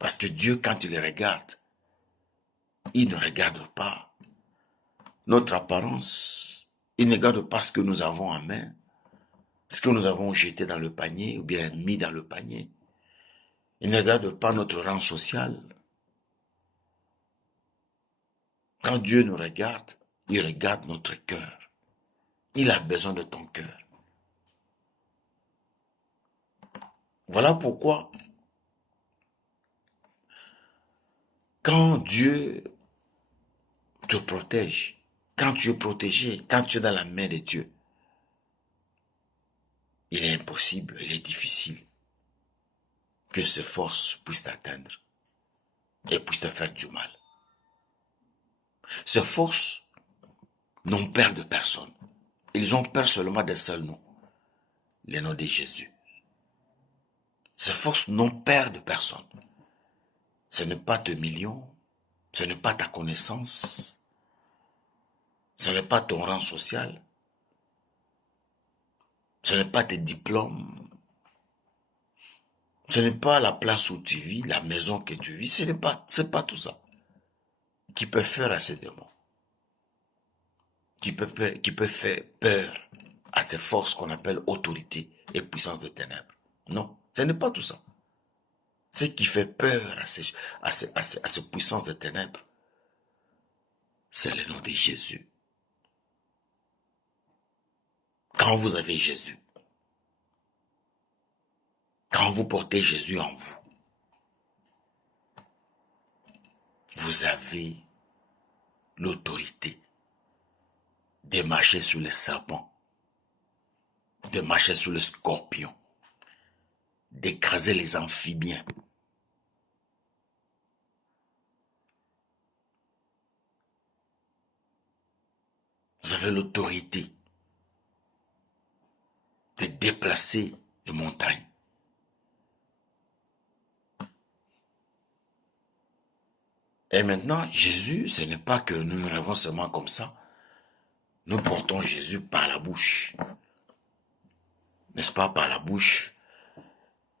Parce que Dieu, quand il regarde, il ne regarde pas notre apparence. Il ne regarde pas ce que nous avons en main, ce que nous avons jeté dans le panier ou bien mis dans le panier. Il ne regarde pas notre rang social. Quand Dieu nous regarde, il regarde notre cœur. Il a besoin de ton cœur. Voilà pourquoi, quand Dieu te protège, quand tu es protégé, quand tu es dans la main de Dieu, il est impossible, il est difficile que ces forces puissent t'atteindre et puissent te faire du mal. Ces forces n'ont peur de personne. Ils ont peur seulement d'un seul nom, le nom de Jésus. Ces forces n'ont peur de personne. Ce n'est pas tes millions, ce n'est pas ta connaissance, ce n'est pas ton rang social, ce n'est pas tes diplômes, ce n'est pas la place où tu vis, la maison que tu vis, c'est pas tout ça qui peut faire à ces démons, qui peut faire peur à ces forces qu'on appelle autorité et puissance de ténèbres. Non, ce n'est pas tout ça. Ce qui fait peur à ces puissances de ténèbres, c'est le nom de Jésus. Quand vous avez Jésus, quand vous portez Jésus en vous, vous avez l'autorité de marcher sur les serpents, de marcher sur les scorpions, d'écraser les amphibiens. Vous avez l'autorité de déplacer les montagnes. Et maintenant, Jésus, ce n'est pas que nous nous rêvons seulement comme ça. Nous portons Jésus par la bouche. N'est-ce pas, par la bouche?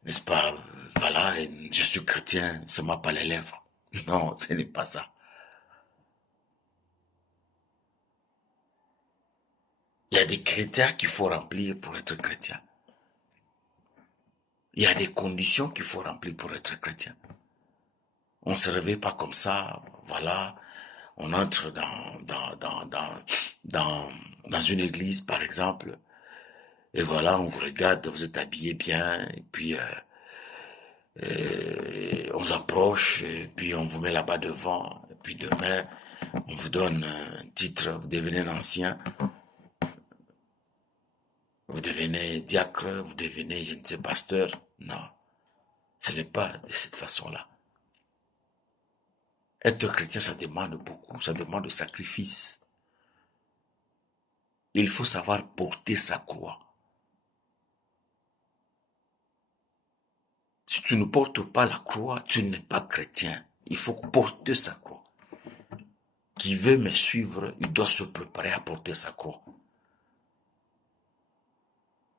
N'est-ce pas, voilà, je suis chrétien, seulement par les lèvres. Non, ce n'est pas ça. Il y a des critères qu'il faut remplir pour être chrétien. Il y a des conditions qu'il faut remplir pour être chrétien. On ne se réveille pas comme ça, voilà. On entre dans une église, par exemple, et voilà, on vous regarde, vous êtes habillé bien, et puis on vous approche, et puis on vous met là-bas devant, et puis demain, on vous donne un titre, vous devenez un ancien, vous devenez diacre, vous devenez, je ne sais, pasteur. Non, ce n'est pas de cette façon-là. Être chrétien, ça demande beaucoup, ça demande de sacrifice. Il faut savoir porter sa croix. Si tu ne portes pas la croix, tu n'es pas chrétien. Il faut porter sa croix. Qui veut me suivre, il doit se préparer à porter sa croix.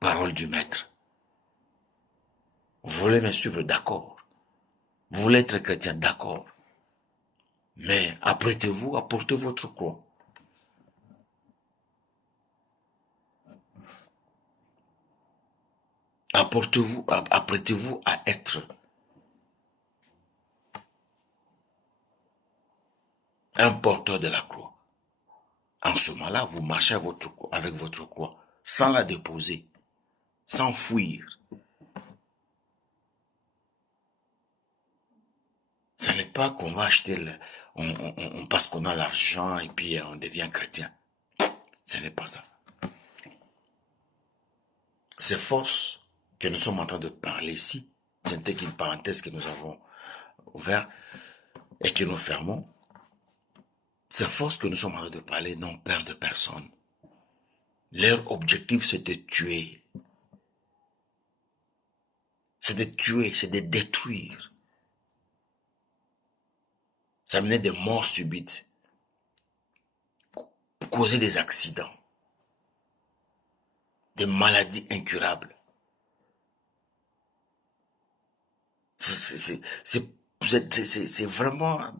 Parole du maître. Vous voulez me suivre, d'accord. Vous voulez être chrétien, d'accord. Mais apprêtez-vous à porter votre croix. Apprêtez-vous à être un porteur de la croix. En ce moment-là, vous marchez avec votre croix, sans la déposer, sans fuir. Ce n'est pas qu'on va acheter, parce qu'on a l'argent et puis on devient chrétien. Ce n'est pas ça. Ces forces que nous sommes en train de parler ici, c'était qu'une parenthèse que nous avons ouverte et que nous fermons. Ces forces que nous sommes en train de parler n'ont peur de personne. Leur objectif, c'est de tuer. C'est de tuer, c'est de détruire. Ça menait des morts subites. causer des accidents, des maladies incurables. C'est vraiment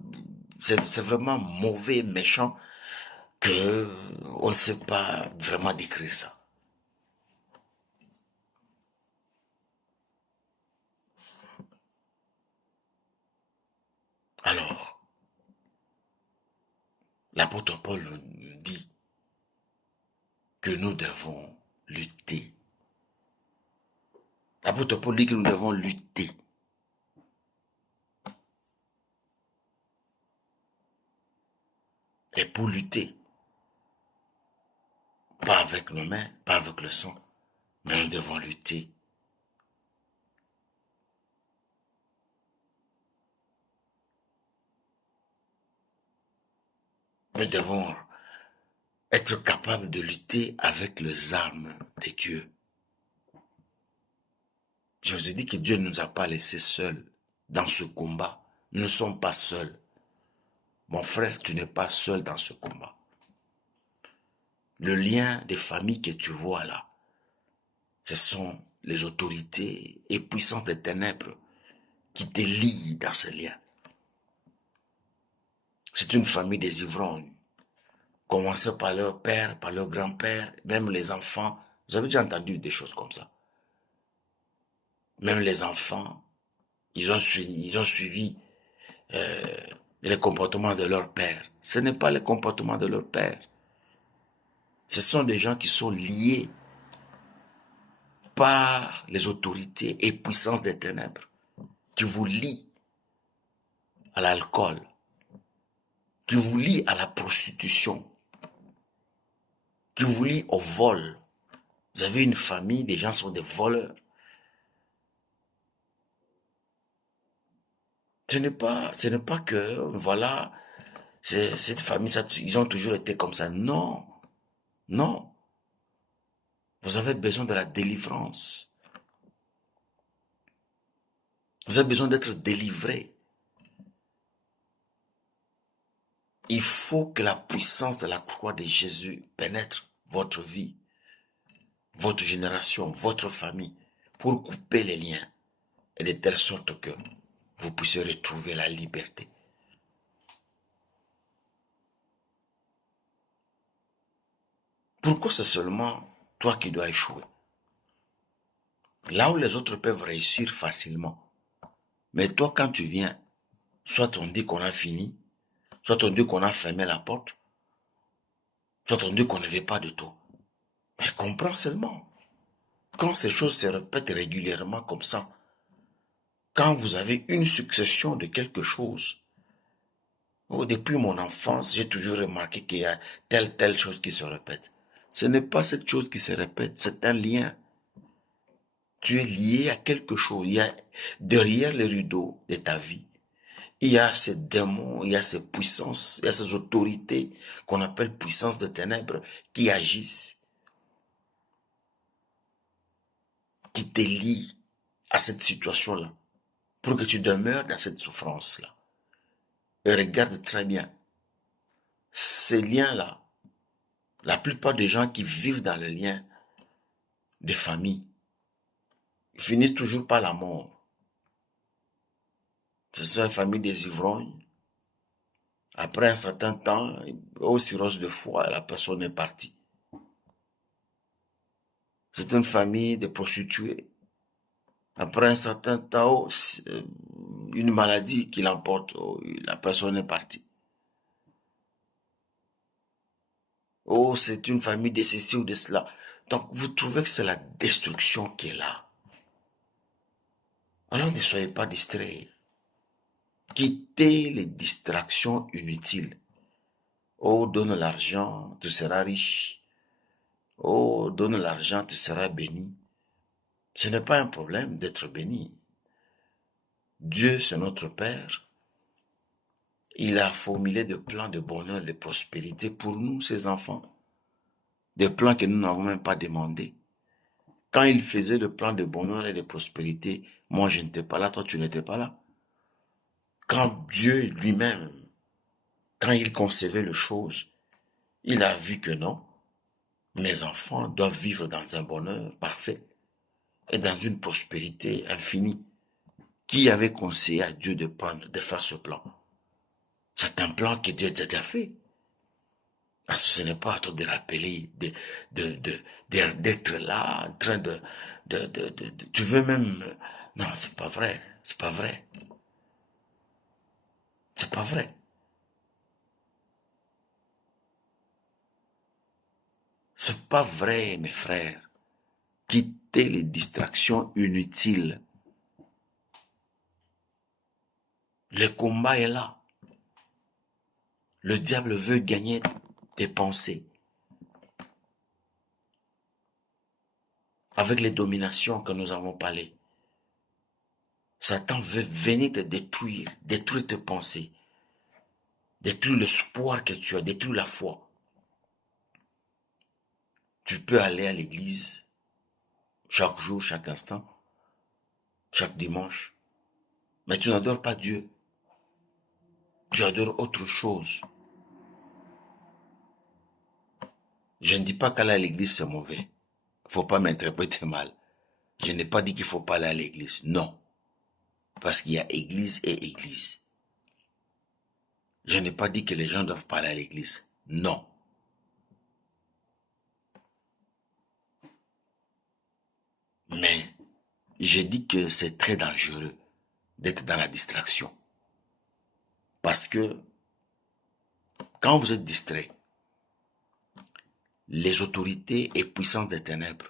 mauvais et méchant que on ne sait pas vraiment décrire ça. Alors, l'apôtre Paul nous dit que nous devons lutter. L'apôtre Paul dit que nous devons lutter. Et pour lutter, pas avec nos mains, pas avec le sang, mais nous devons lutter. Nous devons être capables de lutter avec les armes de Dieu. Je vous ai dit que Dieu ne nous a pas laissés seuls dans ce combat. Nous ne sommes pas seuls. Mon frère, tu n'es pas seul dans ce combat. Le lien des familles que tu vois là, ce sont les autorités et puissances des ténèbres qui te lient dans ce lien. C'est une famille des ivrognes. Commencez par leur père, par leur grand-père, même les enfants. Vous avez déjà entendu des choses comme ça. Même les enfants, ils ont suivi les comportements de leur père. Ce n'est pas les comportements de leur père. Ce sont des gens qui sont liés par les autorités et puissances des ténèbres, qui vous lient à l'alcool, qui vous lient à la prostitution, qui vous lient au vol. Vous avez une famille, des gens sont des voleurs. Ce n'est pas que, voilà, cette famille, ils ont toujours été comme ça. Non, non. Vous avez besoin de la délivrance. Vous avez besoin d'être délivré. Il faut que la puissance de la croix de Jésus pénètre votre vie, votre génération, votre famille, pour couper les liens et de telle sorte que vous puissiez retrouver la liberté. Pourquoi c'est seulement toi qui dois échouer? Là où les autres peuvent réussir facilement. Mais toi, quand tu viens, soit on dit qu'on a fini, soit on dit qu'on a fermé la porte, soit on dit qu'on ne veut pas de toi. Mais comprends seulement. Quand ces choses se répètent régulièrement comme ça, quand vous avez une succession de quelque chose, depuis mon enfance, j'ai toujours remarqué qu'il y a telle chose qui se répète. Ce n'est pas cette chose qui se répète, c'est un lien. Tu es lié à quelque chose. Il y a derrière le rideau de ta vie, il y a ces démons, il y a ces puissances, il y a ces autorités qu'on appelle puissances de ténèbres qui agissent, qui te lient à cette situation-là, pour que tu demeures dans cette souffrance-là. Et regarde très bien, ces liens-là, la plupart des gens qui vivent dans le lien des familles, ils finissent toujours par la mort. Ce sont les familles des ivrognes. Après un certain temps, au cirrhose de foie, la personne est partie. C'est une famille de prostituées. Après un certain temps, une maladie qui l'emporte, la personne est partie. Oh, c'est une famille de ceci ou de cela. Donc, vous trouvez que c'est la destruction qui est là. Alors, ne soyez pas distraits. Quittez les distractions inutiles. Oh, donne l'argent, tu seras riche. Oh, donne l'argent, tu seras béni. Ce n'est pas un problème d'être béni. Dieu, c'est notre Père. Il a formulé des plans de bonheur, de prospérité pour nous, ses enfants. Des plans que nous n'avons même pas demandés. Quand il faisait le plan de bonheur et de prospérité, moi je n'étais pas là, toi tu n'étais pas là. Quand Dieu lui-même, quand il concevait les choses, Il a vu que non, mes enfants doivent vivre dans un bonheur parfait et dans une prospérité infinie. Qui avait conseillé à Dieu de faire ce plan? C'est un plan que Dieu a déjà fait. Parce que ce n'est pas à toi de rappeler, d'être là, en train tu veux même, non, c'est pas vrai, c'est pas vrai, c'est pas vrai. C'est pas vrai, mes frères. Quittez les distractions inutiles. Le combat est là. Le diable veut gagner tes pensées. Avec les dominations que nous avons parlé, Satan veut venir te détruire, détruire tes pensées, détruire l'espoir que tu as, détruire la foi. Tu peux aller à l'église chaque jour, chaque instant, chaque dimanche, mais tu n'adores pas Dieu. Tu adores autre chose. Je ne dis pas qu'aller à l'église c'est mauvais. Faut pas m'interpréter mal. Je n'ai pas dit qu'il faut pas aller à l'église. Non. Parce qu'il y a église et église. Je n'ai pas dit que les gens doivent pas aller à l'église. Non. Mais j'ai dit que c'est très dangereux d'être dans la distraction. Parce que quand vous êtes distrait, les autorités et puissances des ténèbres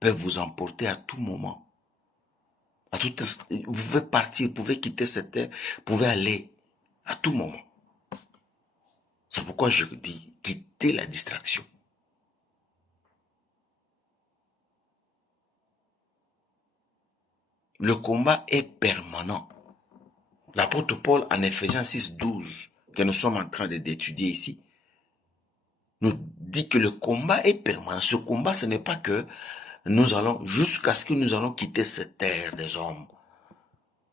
peuvent vous emporter à tout moment. À tout instant. Vous pouvez partir, vous pouvez quitter cette terre, vous pouvez aller à tout moment. C'est pourquoi je dis, quittez la distraction. Le combat est permanent. L'apôtre Paul, en Ephésiens 6:12, que nous sommes en train d'étudier ici, nous dit que le combat est permanent. Ce combat, ce n'est pas que nous allons, jusqu'à ce que nous allons quitter cette terre des hommes.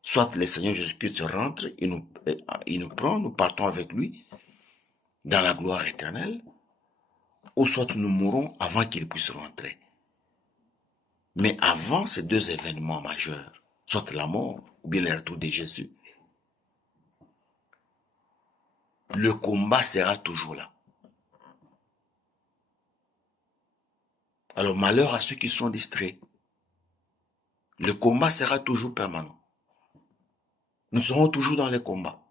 Soit le Seigneur Jésus-Christ rentre, il nous prend, nous partons avec lui dans la gloire éternelle, ou soit nous mourrons avant qu'il puisse rentrer. Mais avant ces deux événements majeurs, soit la mort ou bien le retour de Jésus, le combat sera toujours là. Alors malheur à ceux qui sont distraits. Le combat sera toujours permanent. Nous serons toujours dans le combat.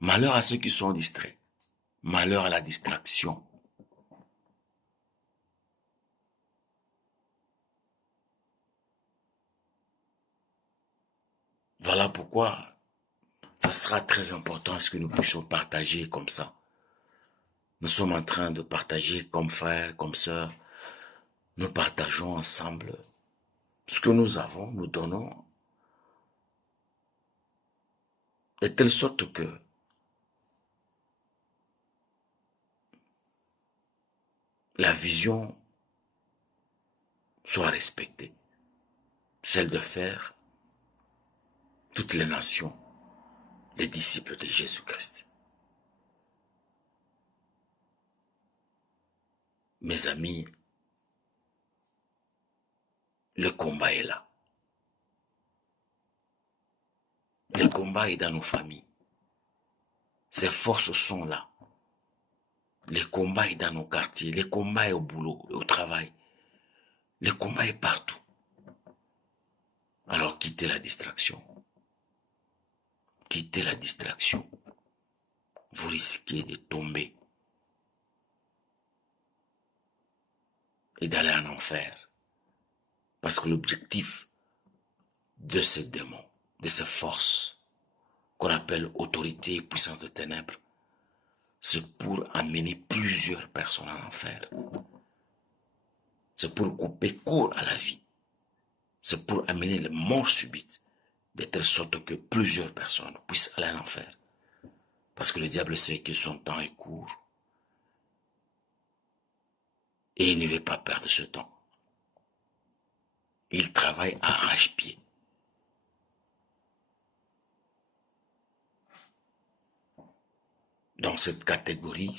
Malheur à ceux qui sont distraits. Malheur à la distraction. Voilà pourquoi ça sera très important ce que nous puissions partager comme ça. Nous sommes en train de partager comme frères, comme sœurs. Nous partageons ensemble ce que nous avons, nous donnons, de telle sorte que la vision soit respectée. Celle de faire toutes les nations les disciples de Jésus-Christ. Mes amis, le combat est là. Le combat est dans nos familles. Ces forces sont là. Le combat est dans nos quartiers. Le combat est au boulot, au travail. Le combat est partout. Alors quittez la distraction. Quittez la distraction. Vous risquez de tomber et d'aller en enfer. Parce que l'objectif de ces démons, de ces forces qu'on appelle autorité et puissance de ténèbres, c'est pour amener plusieurs personnes en enfer. C'est pour couper court à la vie. C'est pour amener les morts subites, de telle sorte que plusieurs personnes puissent aller en enfer. Parce que le diable sait que son temps est court. Et il ne veut pas perdre ce temps. Il travaille à arrache-pied. Donc cette catégorie,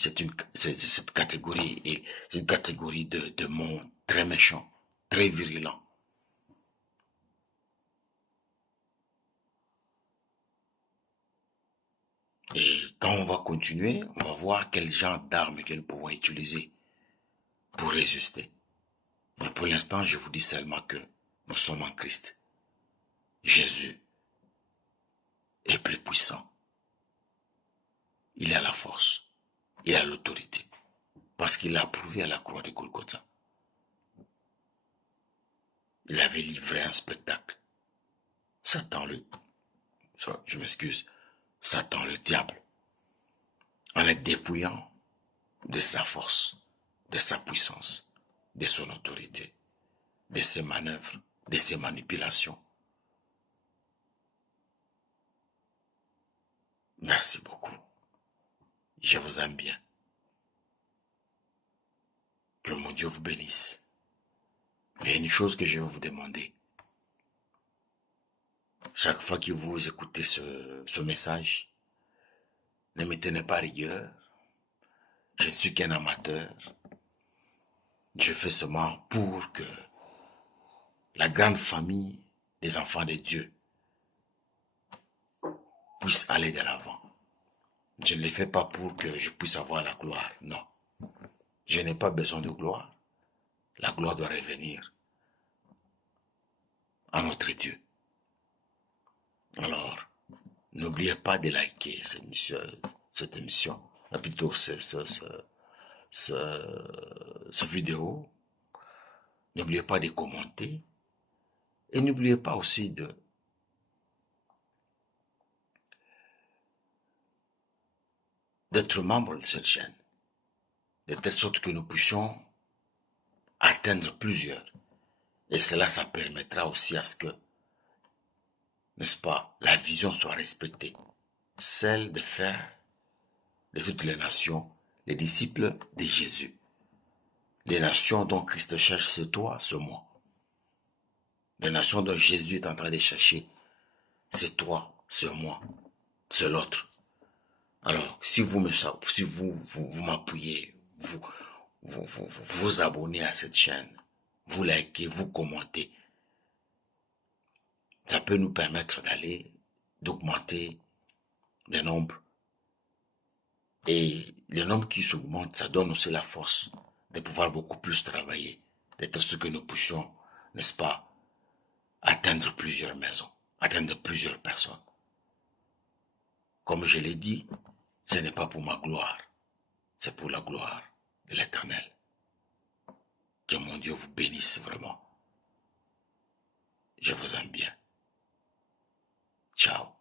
cette catégorie est une catégorie de monde très méchant, très virulent. Et quand on va continuer, on va voir quel genre d'armes que nous pouvons utiliser pour résister. Mais pour l'instant, je vous dis seulement que nous sommes en Christ. Jésus est plus puissant. Il a la force. Il a l'autorité. Parce qu'il l'a prouvé à la croix de Golgotha. Il avait livré un spectacle. Je m'excuse, Satan le diable, en le dépouillant de sa force, de sa puissance, de son autorité, de ses manœuvres, de ses manipulations. Merci beaucoup. Je vous aime bien. Que mon Dieu vous bénisse. Il y a une chose que je vais vous demander. Chaque fois que vous écoutez ce message, ne me tenez pas rigueur. Je ne suis qu'un amateur. Je fais seulement pour que la grande famille des enfants de Dieu puisse aller de l'avant. Je ne le fais pas pour que je puisse avoir la gloire, non. Je n'ai pas besoin de gloire. La gloire doit revenir à notre Dieu. Alors, n'oubliez pas de liker cette émission, plutôt cette vidéo. N'oubliez pas de commenter. Et n'oubliez pas aussi d'être membre de cette chaîne, de telle sorte que nous puissions atteindre plusieurs. Et cela, ça permettra aussi à ce que, n'est-ce pas, la vision soit respectée. Celle de faire de toutes les nations les disciples de Jésus. Les nations dont Christ cherche, c'est toi, c'est moi. Les nations dont Jésus est en train de chercher, c'est toi, c'est moi, c'est l'autre. Alors, si vous m'appuyez, vous abonnez à cette chaîne, vous likez, vous commentez, ça peut nous permettre d'augmenter le nombre. Et le nombre qui s'augmente, ça donne aussi la force de pouvoir beaucoup plus travailler, d'être ce que nous puissions, n'est-ce pas, atteindre plusieurs maisons, atteindre plusieurs personnes. Comme je l'ai dit, ce n'est pas pour ma gloire, c'est pour la gloire de l'Éternel. Que mon Dieu vous bénisse vraiment. Je vous aime bien. Ciao.